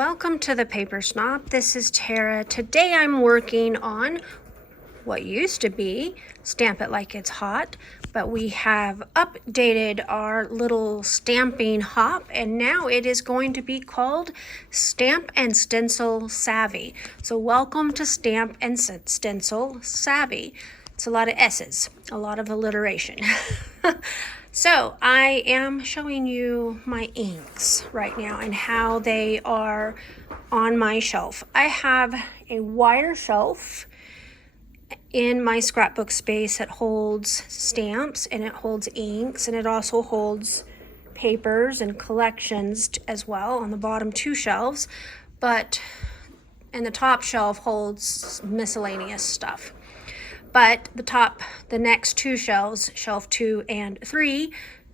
Welcome to the Paper Snob. This is Tara. Today I'm working on what used to be Stamp It Like It's Hot, but we have updated our little stamping hop and now it is going to be called Stamp and Stencil Savvy. So welcome to Stamp and Stencil Savvy. It's a lot of S's, a lot of alliteration. So I am showing you my inks right now and how they are on my shelf. I have a wire shelf in my scrapbook space that holds stamps and it holds inks and it also holds papers and collections as well on the bottom two shelves, and the top shelf holds miscellaneous stuff. But the next two shelves, shelf 2 and 3,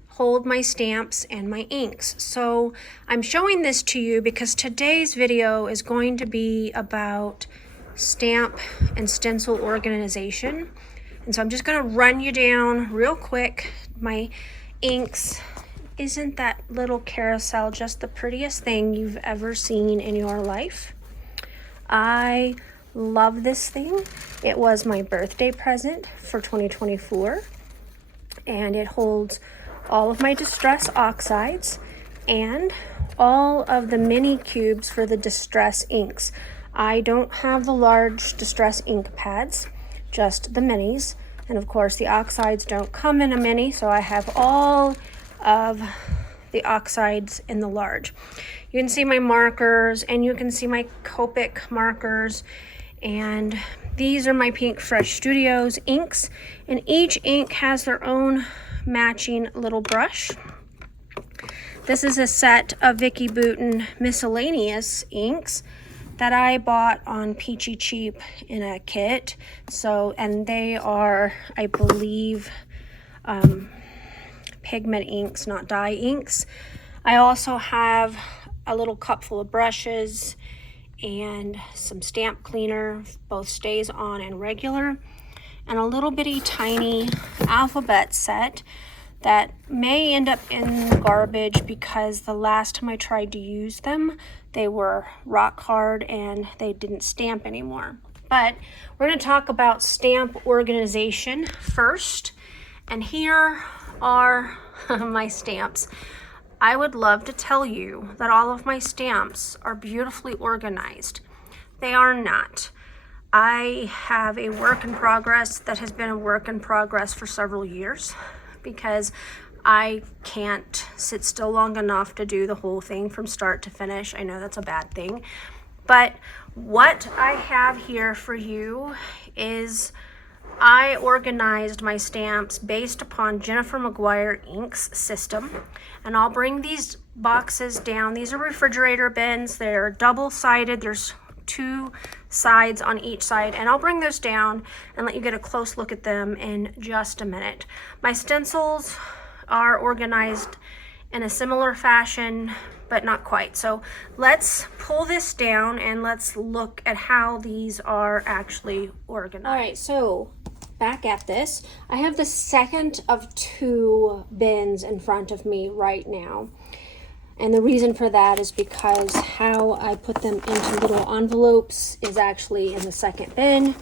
hold my stamps and my inks. So I'm showing this to you because today's video is going to be about stamp and stencil organization. And so I'm just going to run you down real quick. My inks, isn't that little carousel just the prettiest thing you've ever seen in your life? I love this thing. It was my birthday present for 2024 and it holds all of my Distress oxides and all of the mini cubes for the Distress inks. I don't have the large Distress ink pads, just the minis, and of course the oxides don't come in a mini, so I have all of the oxides in the large. You can see my markers and you can see my Copic markers. And these are my Pink Fresh Studios inks, and each ink has their own matching little brush. This is a set of Vicki Boutin miscellaneous inks that I bought on Peachy Cheap in a kit. And they are, I believe, pigment inks, not dye inks. I also have a little cup full of brushes and some stamp cleaner, both stays on and regular, and a little bitty tiny alphabet set that may end up in garbage because the last time I tried to use them, they were rock hard and they didn't stamp anymore. But we're going to talk about stamp organization first, and here are my stamps. I would love to tell you that all of my stamps are beautifully organized. They are not. I have a work in progress that has been a work in progress for several years because I can't sit still long enough to do the whole thing from start to finish. I know that's a bad thing. But what I have here for you is I organized my stamps based upon Jennifer McGuire Ink's system, and I'll bring these boxes down. These are refrigerator bins. They're double-sided. There's 2 sides on each side, and I'll bring those down and let you get a close look at them in just a minute. My stencils are organized in a similar fashion, but not quite. So let's pull this down and let's look at how these are actually organized. All right, so back at this, I have the second of 2 bins in front of me right now. And the reason for that is because how I put them into little envelopes is actually in the second bin,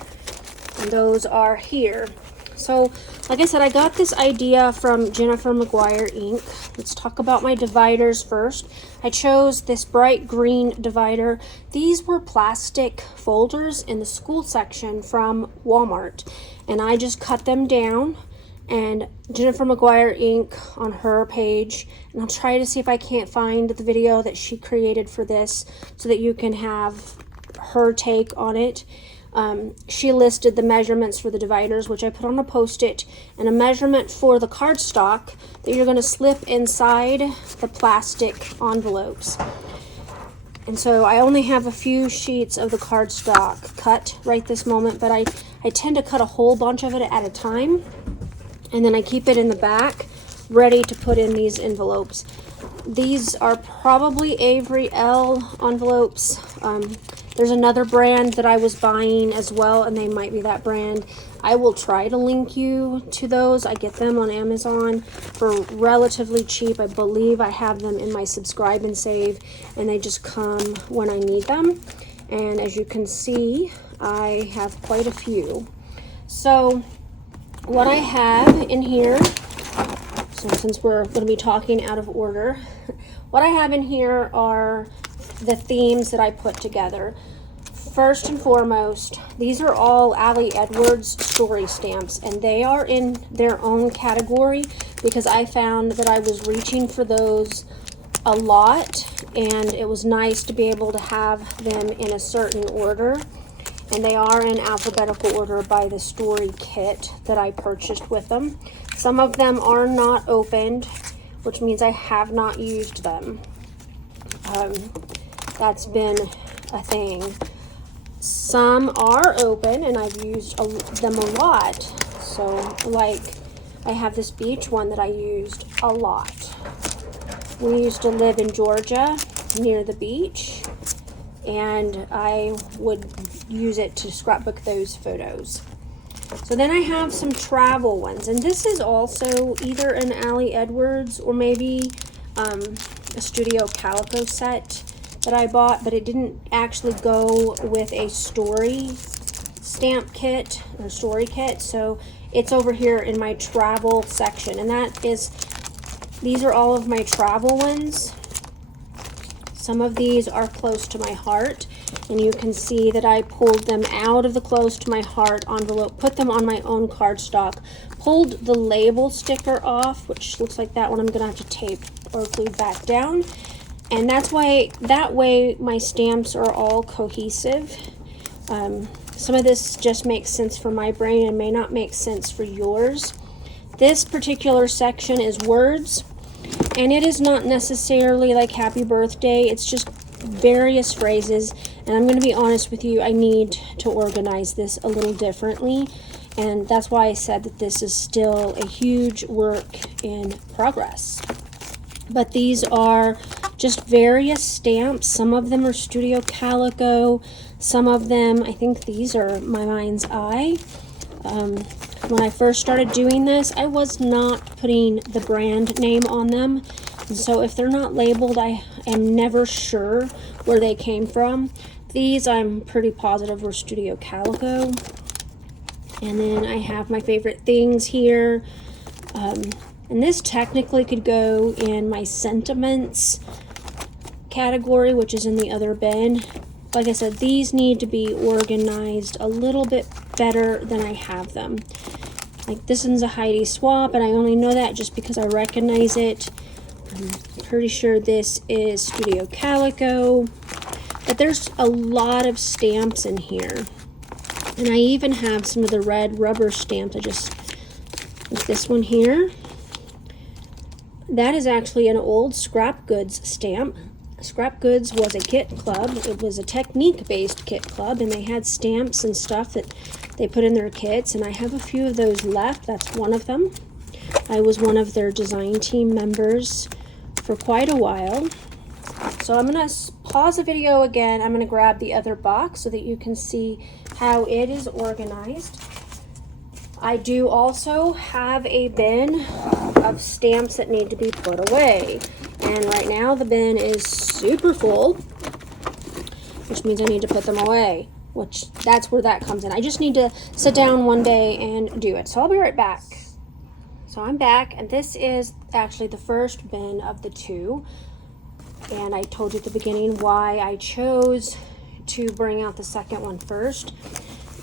and those are here. So, like I said, I got this idea from Jennifer McGuire Ink. Let's talk about my dividers first. I chose this bright green divider. These were plastic folders in the school section from Walmart, and I just cut them down. And Jennifer McGuire Ink on her page, and I'll try to see if I can't find the video that she created for this so that you can have her take on it. She listed the measurements for the dividers, which I put on a post-it, and a measurement for the cardstock that you're going to slip inside the plastic envelopes. And so I only have a few sheets of the cardstock cut right this moment, but I tend to cut a whole bunch of it at a time, and then I keep it in the back ready to put in these envelopes. These are probably Avery L envelopes. There's another brand that I was buying as well, and they might be that brand. I will try to link you to those. I get them on Amazon for relatively cheap. I believe I have them in my subscribe and save, and they just come when I need them. And as you can see, I have quite a few. So what I have in here, so since we're going to be talking out of order, what I have in here are the themes that I put together. First and foremost, these are all Ali Edwards story stamps, and they are in their own category because I found that I was reaching for those a lot, and it was nice to be able to have them in a certain order. And they are in alphabetical order by the story kit that I purchased with them. Some of them are not opened, which means I have not used them. That's been a thing. Some are open, and I've used them a lot. So, like, I have this beach one that I used a lot. We used to live in Georgia near the beach, and I would use it to scrapbook those photos. So then I have some travel ones, and this is also either an Ali Edwards or maybe a Studio Calico set that I bought, but it didn't actually go with a story stamp kit or story kit, so it's over here in my travel section, and these are all of my travel ones. Some of these are close to my heart, and you can see that I pulled them out of the close to my heart envelope, put them on my own cardstock, pulled the label sticker off, which looks like that one I'm gonna have to tape or glue back down. And that way my stamps are all cohesive. Some of this just makes sense for my brain and may not make sense for yours. This particular section is words, and it is not necessarily like happy birthday. It's just various phrases, and I'm going to be honest with you, I need to organize this a little differently, and that's why I said that this is still a huge work in progress. But these are just various stamps. Some of them are Studio Calico. Some of them, I think these are My Mind's Eye. When I first started doing this, I was not putting the brand name on them. And so if they're not labeled, I am never sure where they came from. These I'm pretty positive were Studio Calico. And then I have my favorite things here. And this technically could go in my sentiments category, which is in the other bin. Like I said, these need to be organized a little bit better than I have them. Like this one's a Heidi swap, and I only know that just because I recognize it. I'm pretty sure this is Studio Calico. But there's a lot of stamps in here. And I even have some of the red rubber stamps. Like this one here. That is actually an old Scrap Goods stamp. Scrap Goods was a kit club. It was a technique-based kit club, and they had stamps and stuff that they put in their kits, and I have a few of those left. That's one of them. I was one of their design team members for quite a while. So I'm going to pause the video again. I'm going to grab the other box so that you can see how it is organized. I do also have a bin of stamps that need to be put away. And right now the bin is super full, which means I need to put them away, which that's where that comes in. I just need to sit down one day and do it. So I'll be right back. So I'm back, and this is actually the first bin of the two. And I told you at the beginning why I chose to bring out the second one first.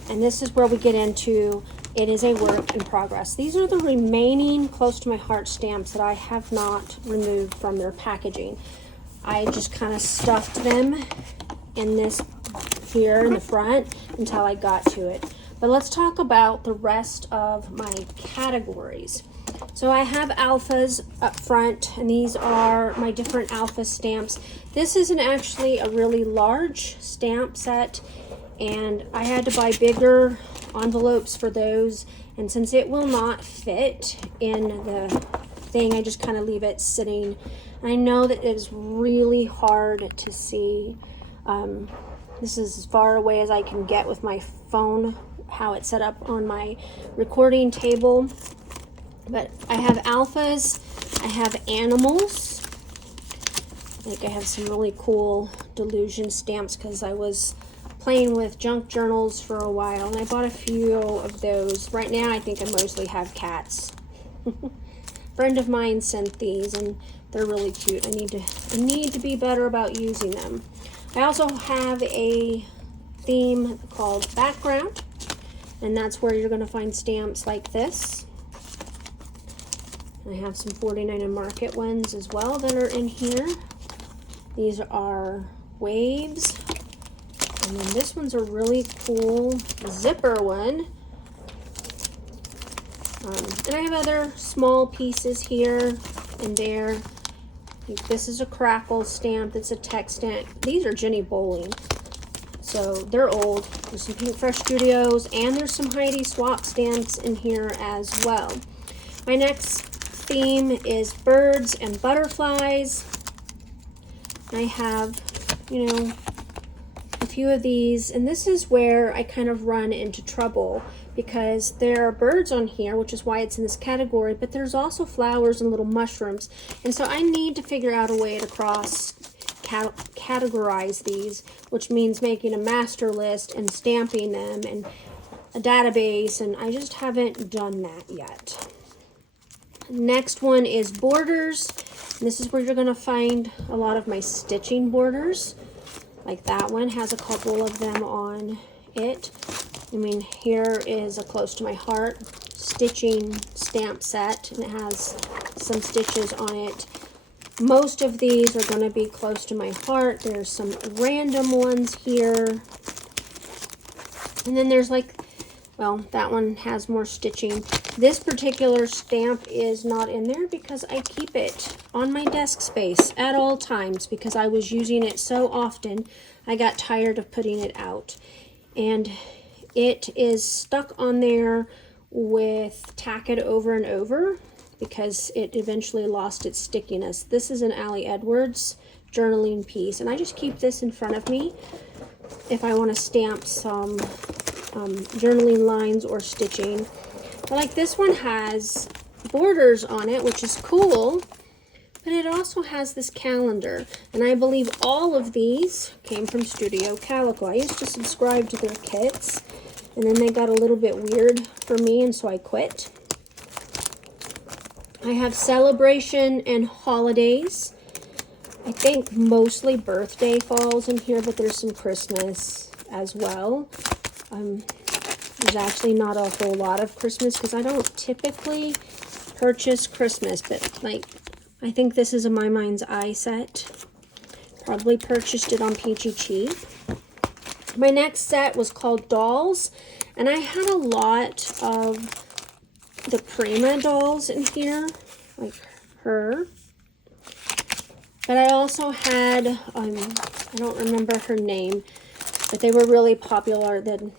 And this is where we get into it is a work in progress. These are the remaining close to my heart stamps that I have not removed from their packaging. I just kind of stuffed them in this here in the front until I got to it. But let's talk about the rest of my categories. So I have alphas up front, and these are my different alpha stamps. This isn't actually a really large stamp set, and I had to buy bigger envelopes for those, and since it will not fit in the thing, I just kind of leave it sitting. I know that it is really hard to see. This is as far away as I can get with my phone how it's set up on my recording table. But I have alphas, I have animals. Like I have some really cool delusion stamps because I was playing with junk journals for a while, and I bought a few of those. Right now I think I mostly have cats. Friend of mine sent these and they're really cute. I need to be better about using them. I also have a theme called background, and that's where you're going to find stamps like this. I have some 49 and Market ones as well that are in here. These are waves, and then this one's a really cool zipper one. And I have other small pieces here and there. I think this is a crackle stamp. That's a text stamp. These are Jenny Bowling, so they're old. There's some Pink Fresh Studios, and there's some Heidi Swap stamps in here as well. My next theme is birds and butterflies. I have, you know, a few of these, and this is where I kind of run into trouble because there are birds on here, which is why it's in this category, but there's also flowers and little mushrooms, and so I need to figure out a way to categorize these, which means making a master list and stamping them and a database, and I just haven't done that yet. Next one is borders. And this is where you're going to find a lot of my stitching borders. Like that one has a couple of them on it. I mean, here is a close to my heart stitching stamp set, and it has some stitches on it. Most of these are going to be close to my heart. There's some random ones here. And then there's like, well, that one has more stitching. This particular stamp is not in there because I keep it on my desk space at all times because I was using it so often I got tired of putting it out. And it is stuck on there with tack it over and over because it eventually lost its stickiness. This is an Allie Edwards journaling piece, and I just keep this in front of me if I want to stamp some journaling lines or stitching. But like this one has borders on it, which is cool, but it also has this calendar, and I believe all of these came from Studio Calico. I used to subscribe to their kits, and then they got a little bit weird for me, and so I quit. I have celebration and holidays. I think mostly birthday falls in here, but there's some Christmas as well. There's actually not a whole lot of Christmas because I don't typically purchase Christmas, but like I think this is a My Mind's Eye set. Probably purchased it on Peachy Cheap. My next set was called Dolls, and I had a lot of the Prima dolls in here, like her. But I also had, I don't remember her name, but they were really popular. The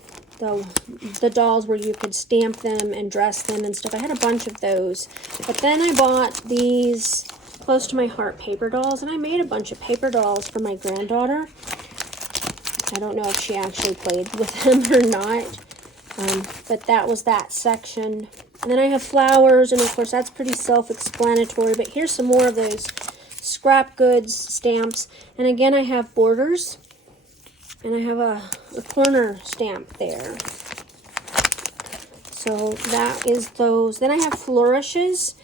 dolls where you could stamp them and dress them and stuff. I had a bunch of those. But then I bought these close to my heart paper dolls, and I made a bunch of paper dolls for my granddaughter. I don't know if she actually played with them or not. But that was that section. And then I have flowers, and of course that's pretty self-explanatory. But here's some more of those scrap goods stamps. And again, I have borders. And I have a corner stamp there. So that is those. Then I have flourishes.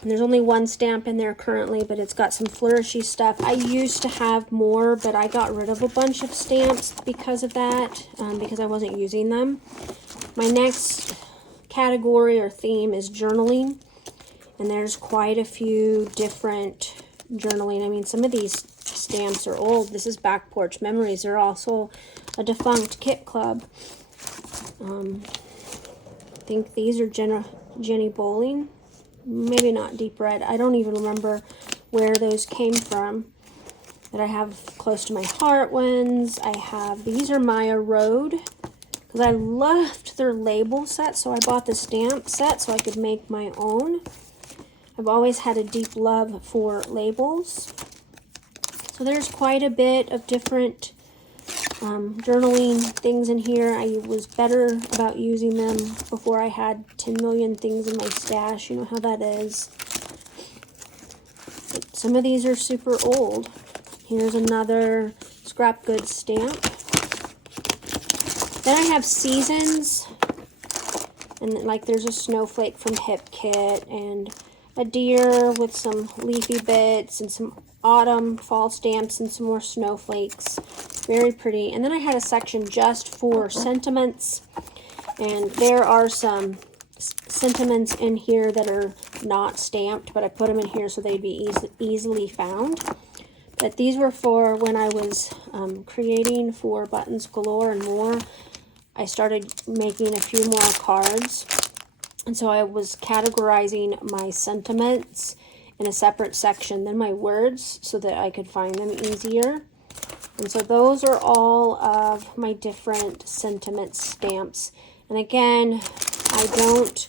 And there's only one stamp in there currently, but it's got some flourishy stuff. I used to have more, but I got rid of a bunch of stamps because of that, because I wasn't using them. My next category or theme is journaling. And there's quite a few different journaling. I mean, some of these stamps are old. This is Back Porch Memories. They're also a defunct kit club. I think these are Jenny Bowling. Maybe not Deep Red. I don't even remember where those came from. But I have close to my heart ones. I have, these are Maya Road, because I loved their label set, so I bought the stamp set so I could make my own. I've always had a deep love for labels. So there's quite a bit of different journaling things in here. I was better about using them before I had 10 million things in my stash. You know how that is. But some of these are super old. Here's another scrap goods stamp. Then I have seasons. And like there's a snowflake from Hip Kit and a deer with some leafy bits and some autumn fall stamps and some more snowflakes. Very pretty. And then I had a section just for sentiments, and there are some sentiments in here that are not stamped, but I put them in here so they'd be easily found. But these were for when I was creating for Buttons Galore and more. I started making a few more cards, and so I was categorizing my sentiments in a separate section than my words so that I could find them easier. And so those are all of my different sentiment stamps. And again, I don't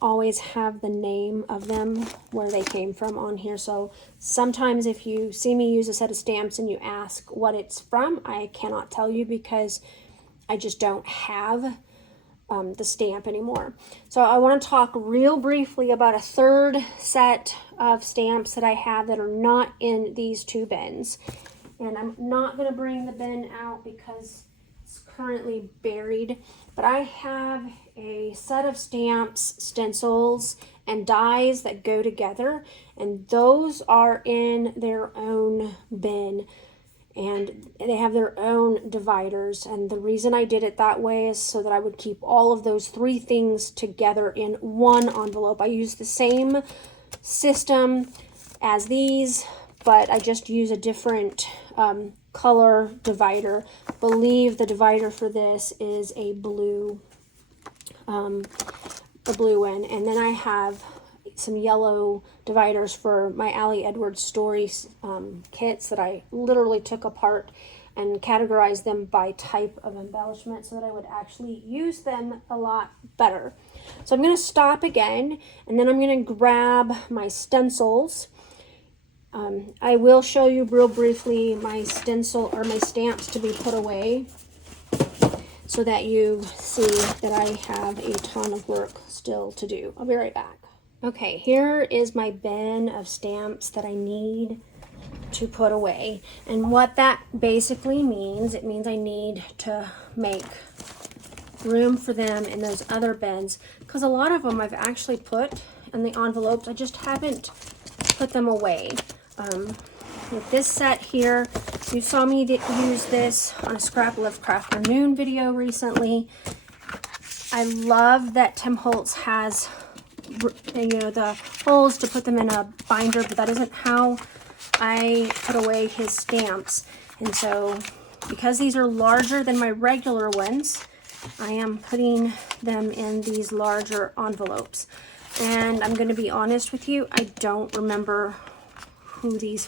always have the name of them where they came from on here. So sometimes if you see me use a set of stamps and you ask what it's from, I cannot tell you because I just don't have the stamp anymore. So I want to talk real briefly about a third set of stamps that I have that are not in these two bins. And I'm not going to bring the bin out because it's currently buried. But I have a set of stamps, stencils, and dies that go together. And those are in their own bin. And they have their own dividers. And the reason I did it that way is so that I would keep all of those three things together in one envelope. I use the same system as these, but I just use a different color divider. I believe the divider for this is a blue one. And then I have some yellow dividers for my Allie Edwards stories kits that I literally took apart and categorized them by type of embellishment so that I would actually use them a lot better. So I'm going to stop again, and then I'm going to grab my stencils. I will show you real briefly my stencil or my stamps to be put away so that you see that I have a ton of work still to do. I'll be right back. Okay, here is my bin of stamps that I need to put away. And what that basically means, it means I need to make room for them in those other bins, because a lot of them I've actually put in the envelopes. I just haven't put them away. With this set here, you saw me use this on a Scrap Lift Crafternoon video recently. I love that Tim Holtz has, you know, the holes to put them in a binder, but that isn't how I put away his stamps. And so because these are larger than my regular ones, I am putting them in these larger envelopes. And I'm going to be honest with you, I don't remember who these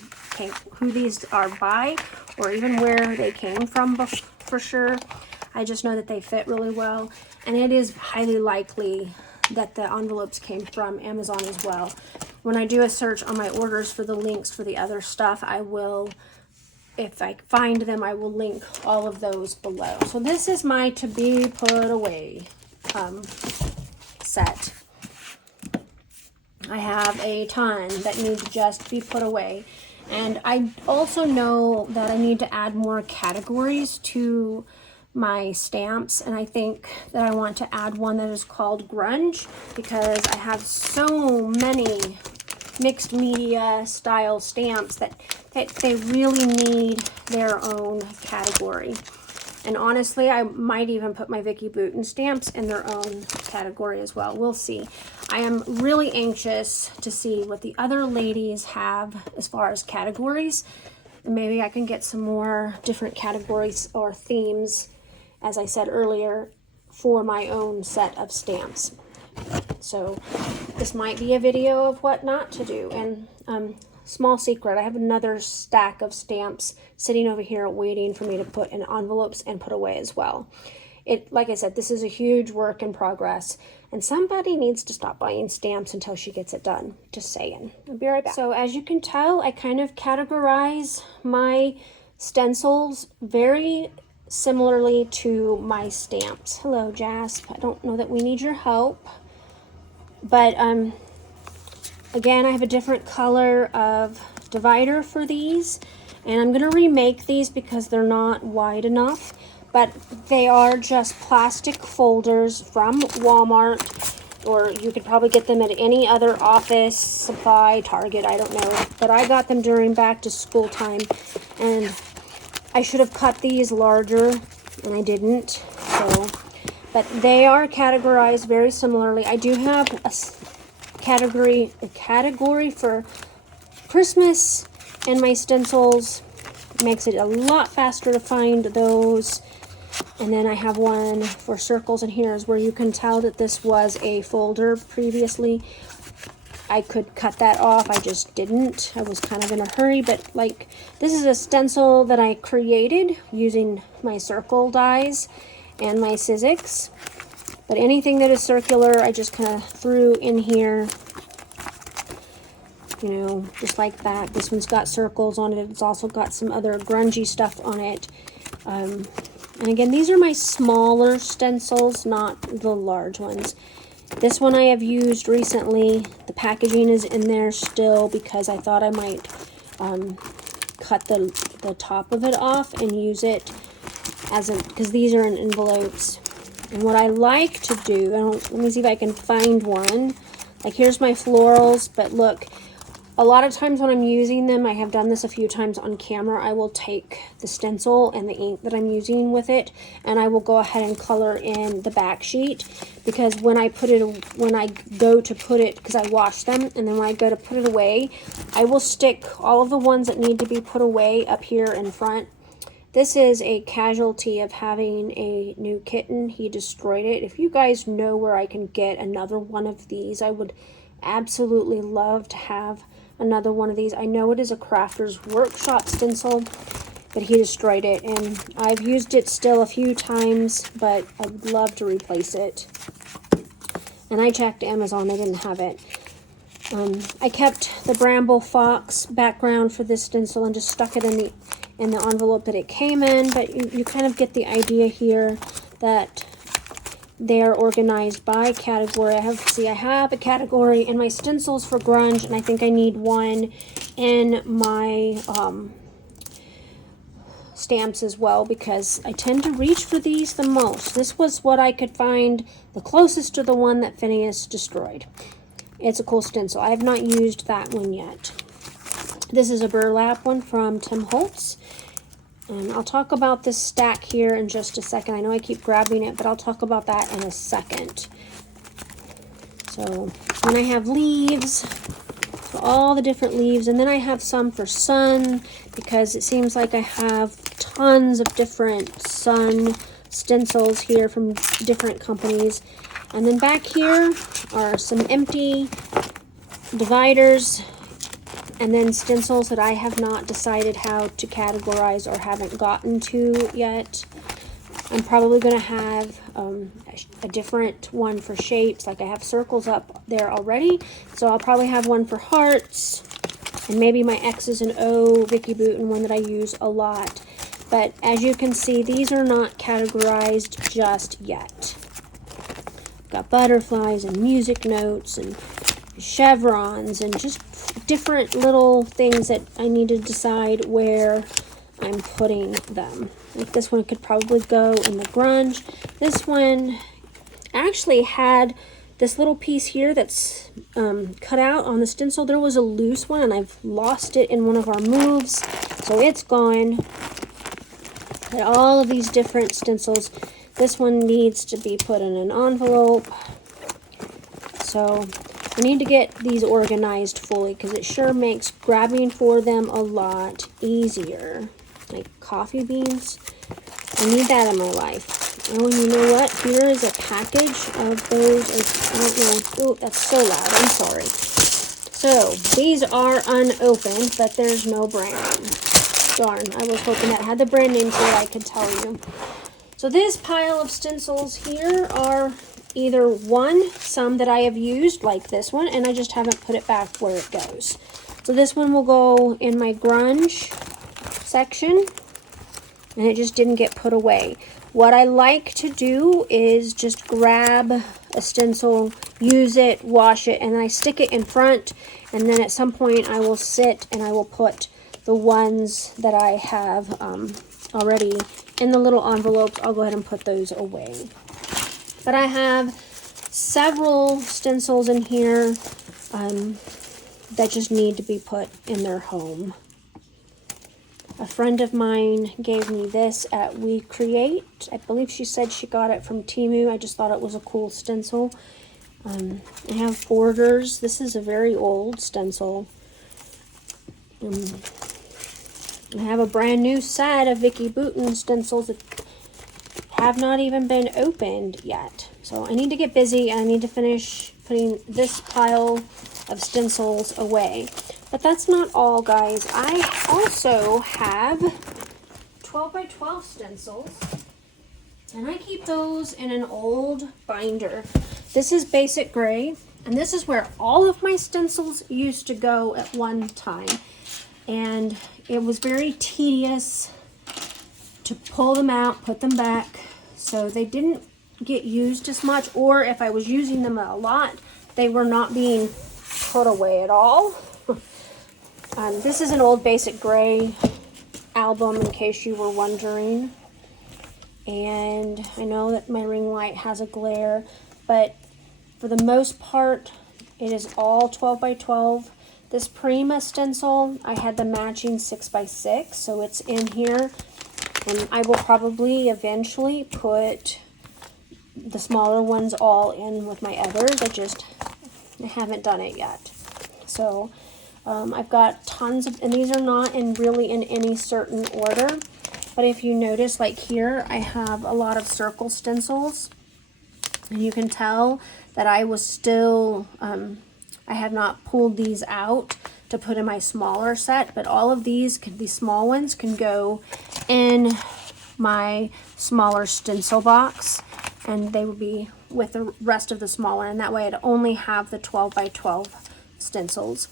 are by, or even where they came from for sure. I just know that they fit really well, and it is highly likely that the envelopes came from Amazon as well. When I do a search on my orders for the links for the other stuff, I will, if I find them, I will link all of those below. So this is my to be put away set. I have a ton that need to just be put away. And I also know that I need to add more categories to my stamps, and I think that I want to add one that is called grunge, because I have so many mixed media style stamps that they really need their own category. And honestly, I might even put my Vicky Bouton stamps in their own category as well. We'll see. I am really anxious to see what the other ladies have as far as categories. And maybe I can get some more different categories or themes, as I said earlier, for my own set of stamps. So this might be a video of what not to do. And small secret, I have another stack of stamps sitting over here waiting for me to put in envelopes and put away as well. Like I said, this is a huge work in progress, and somebody needs to stop buying stamps until she gets it done. Just saying. I'll be right back. So as you can tell, I kind of categorize my stencils very similarly to my stamps. Hello, Jasp. I don't know that we need your help. But again, I have a different color of divider for these. And I'm going to remake these because they're not wide enough. But they are just plastic folders from Walmart. Or you could probably get them at any other office, supply, Target, I don't know. But I got them during back to school time. And I should have cut these larger, and I didn't. So, but they are categorized very similarly. I do have a category for Christmas, and my stencils makes it a lot faster to find those. And then I have one for circles, and here's where you can tell that this was a folder previously. I could cut that off, I just didn't. I was kind of in a hurry, but like, this is a stencil that I created using my circle dies and my Sizzix. But anything that is circular, I just kind of threw in here, you know, just like that. This one's got circles on it. It's also got some other grungy stuff on it. And again, these are my smaller stencils, not the large ones. This one I have used recently. The packaging is in there still because I thought I might cut the top of it off and use it as a, because these are in envelopes. And what I like to do, let me see if I can find one. Like, here's my florals, but look, a lot of times when I'm using them, I have done this a few times on camera, I will take the stencil and the ink that I'm using with it, and I will go ahead and color in the back sheet, because when I go to put it, because I wash them, and then when I go to put it away, I will stick all of the ones that need to be put away up here in front. This is a casualty of having a new kitten. He destroyed it. If you guys know where I can get another one of these, I would absolutely love to have another one of these. I know it is a Crafter's Workshop stencil, but he destroyed it, and I've used it still a few times, but I would love to replace it. And I checked Amazon, they didn't have it. I kept the Bramble Fox background for this stencil and just stuck it in the envelope that it came in, but you kind of get the idea here that they are organized by category. I have a category in my stencils for grunge, and I think I need one in my stamps as well, because I tend to reach for these the most. This was what I could find the closest to the one that Phineas destroyed. It's a cool stencil. I have not used that one yet. This is a burlap one from Tim Holtz. And I'll talk about this stack here in just a second. I know I keep grabbing it, but I'll talk about that in a second. So then I have leaves, for all the different leaves. And then I have some for sun, because it seems like I have tons of different sun stencils here from different companies. And then back here are some empty dividers, and then stencils that I have not decided how to categorize or haven't gotten to yet. I'm probably going to have a different one for shapes. Like, I have circles up there already, so I'll probably have one for hearts, and maybe my X's and O Vicky Bouton one that I use a lot. But as you can see, these are not categorized just yet. I've got butterflies and music notes and chevrons and just different little things that I need to decide where I'm putting them. Like, this one could probably go in the grunge. This one actually had this little piece here that's cut out on the stencil. There was a loose one, and I've lost it in one of our moves, so it's gone. But all of these different stencils, this one needs to be put in an envelope. So I need to get these organized fully, because it sure makes grabbing for them a lot easier. Like coffee beans, I need that in my life. Oh, and you know what? Here is a package of those. I don't know. Oh, that's so loud. I'm sorry. So these are unopened, but there's no brand. Darn, I was hoping that had the brand name so that I could tell you. So this pile of stencils here are either some that I have used, like this one, and I just haven't put it back where it goes. So this one will go in my grunge section. and it just didn't get put away. What I like to do is just grab a stencil, use it, wash it, and then I stick it in front, and then at some point I will sit and I will put the ones that I have already in the little envelopes. I'll go ahead and put those away. But I have several stencils in here that just need to be put in their home. A friend of mine gave me this at We Create. I believe she said she got it from Temu. I just thought it was a cool stencil. I have borders. This is a very old stencil. I have a brand new set of Vicky Bouton stencils that have not even been opened yet. So I need to get busy and I need to finish putting this pile of stencils away. But that's not all, guys. I also have 12 by 12 stencils, and I keep those in an old binder. This is basic gray, and this is where all of my stencils used to go at one time. And it was very tedious to pull them out, put them back, so they didn't get used as much, or if I was using them a lot, they were not being put away at all. This is an old basic gray album, in case you were wondering. And I know that my ring light has a glare, but for the most part, it is all 12 by 12. This Prima stencil, I had the matching 6 by 6, so it's in here. And I will probably eventually put the smaller ones all in with my others. I haven't done it yet. So I've got tons of, and these are not really in any certain order, but if you notice, like here, I have a lot of circle stencils, and you can tell that I was still, I have not pulled these out to put in my smaller set, but all of these small ones can go in my smaller stencil box, and they would be with the rest of the smaller, and that way I'd only have the 12 by 12 stencils.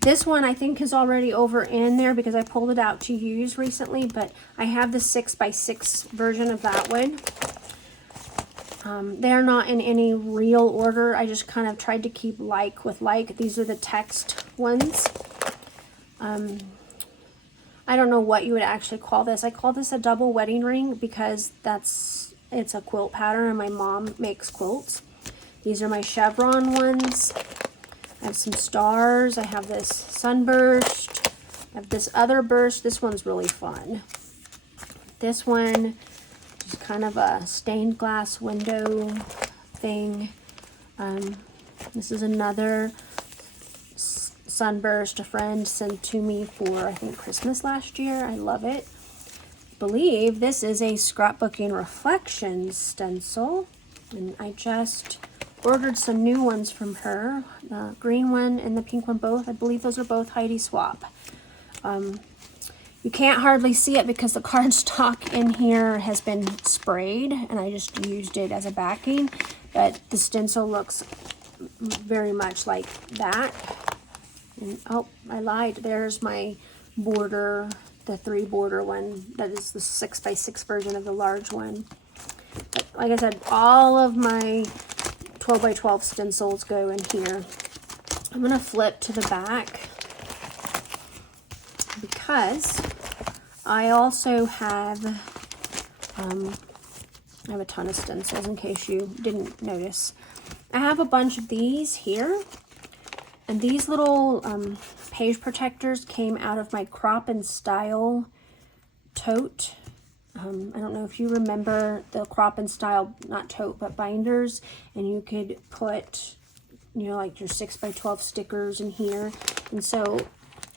This one I think is already over in there because I pulled it out to use recently, but I have the 6 by 6 version of that one. They're not in any real order. I just kind of tried to keep like with like. These are the text ones. I don't know what you would actually call this. I call this a double wedding ring because it's a quilt pattern, and my mom makes quilts. These are my chevron ones. I have some stars. I have this sunburst. I have this other burst. This one's really fun. This one is kind of a stained glass window thing. This is another sunburst a friend sent to me for, I think, Christmas last year. I love it. I believe this is a Scrapbooking Reflections stencil, and I just ordered some new ones from her. The green one and the pink one both. I believe those are both Heidi Swap. You can't hardly see it because the cardstock in here has been sprayed, and I just used it as a backing, but the stencil looks very much like that. And, oh, I lied. There's my border, the 3 border one. That is the 6 by 6 version of the large one. But like I said, all of my 12 by 12 stencils go in here. I'm going to flip to the back because I also have, I have a ton of stencils in case you didn't notice. I have a bunch of these here, and these little page protectors came out of my Crop and Style tote. I don't know if you remember the Crop and Style, not tote, but binders, and you could put, you know, like your 6 by 12 stickers in here. And so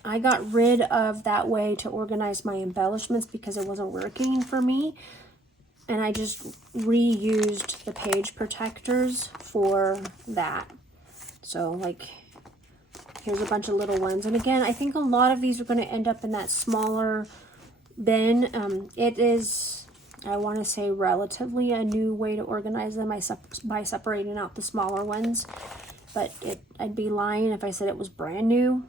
I got rid of that way to organize my embellishments because it wasn't working for me. And I just reused the page protectors for that. So like, here's a bunch of little ones. And again, I think a lot of these are going to end up in that smaller bin. It is, I want to say, relatively a new way to organize them by separating out the smaller ones. But I'd be lying if I said it was brand new.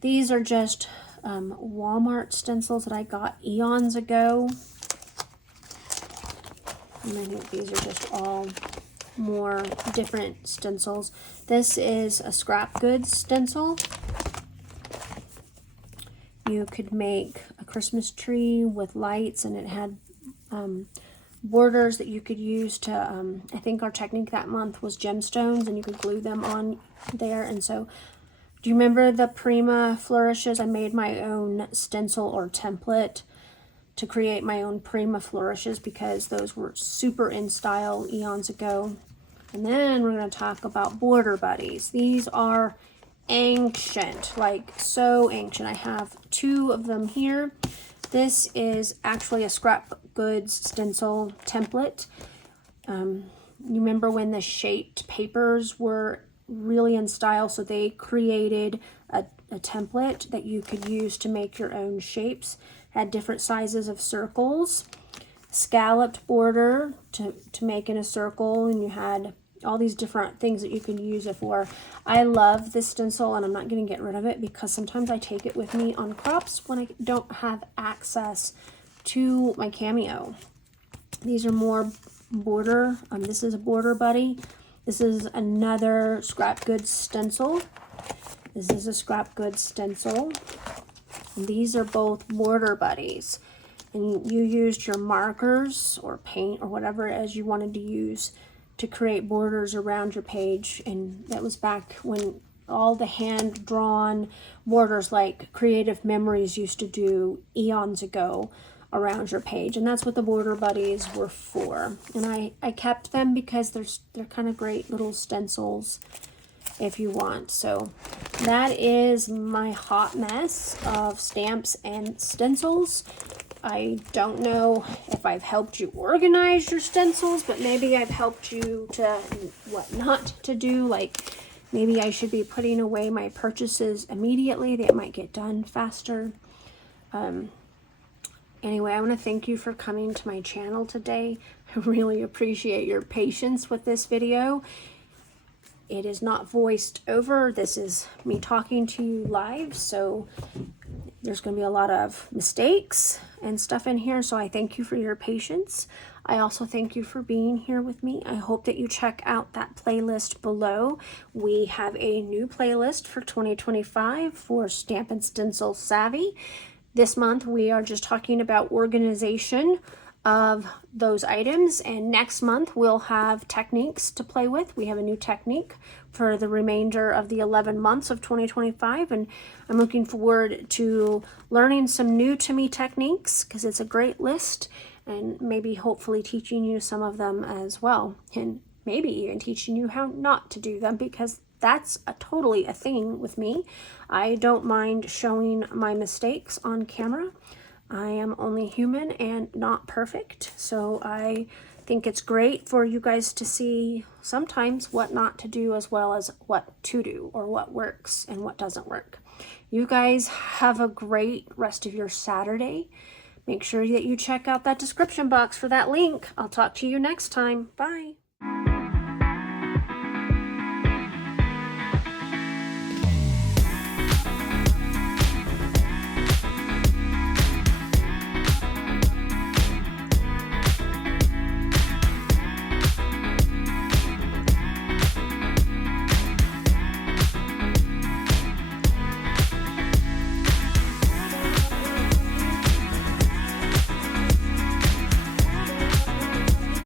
These are just Walmart stencils that I got eons ago. And I think these are just all more different stencils. This is a scrap goods stencil. You could make a Christmas tree with lights, and it had borders that you could use to, I think our technique that month was gemstones, and you could glue them on there. And so, do you remember the Prima flourishes? I made my own stencil or template to create my own Prima flourishes because those were super in style eons ago. And then we're going to talk about border buddies. These are ancient, like so ancient. I have 2 of them here. This is actually a scrap goods stencil template. You remember when the shaped papers were really in style, so they created a template that you could use to make your own shapes. Had different sizes of circles, scalloped border to make in a circle, and you had all these different things that you can use it for. I love this stencil, and I'm not going to get rid of it because sometimes I take it with me on crops when I don't have access to my Cameo. These are more border. This is a border buddy. This is another scrap goods stencil. This is a scrap goods stencil. And these are both border buddies. And you used your markers or paint or whatever as you wanted to use to create borders around your page. And that was back when all the hand-drawn borders like Creative Memories used to do eons ago around your page. And that's what the border buddies were for. And I kept them because they're kind of great little stencils if you want. So that is my hot mess of stamps and stencils. I don't know if I've helped you organize your stencils, but maybe I've helped you to what not to do. Like maybe I should be putting away my purchases immediately. They might get done faster. Anyway, I want to thank you for coming to my channel today. I really appreciate your patience with this video. It is not voiced over. This is me talking to you live, so there's going to be a lot of mistakes and stuff in here, so I thank you for your patience. I also thank you for being here with me. I hope that you check out that playlist below. We have a new playlist for 2025 for Stamp and Stencil Savvy. This month we are just talking about organization of those items, and next month we'll have techniques to play with. We have a new technique for the remainder of the 11 months of 2025, and I'm looking forward to learning some new to me techniques because it's a great list, and maybe hopefully teaching you some of them as well, and maybe even teaching you how not to do them, because that's totally a thing with me. I don't mind showing my mistakes on camera. I am only human and not perfect, so I think it's great for you guys to see sometimes what not to do as well as what to do, or what works and what doesn't work. You guys have a great rest of your Saturday. Make sure that you check out that description box for that link. I'll talk to you next time. Bye.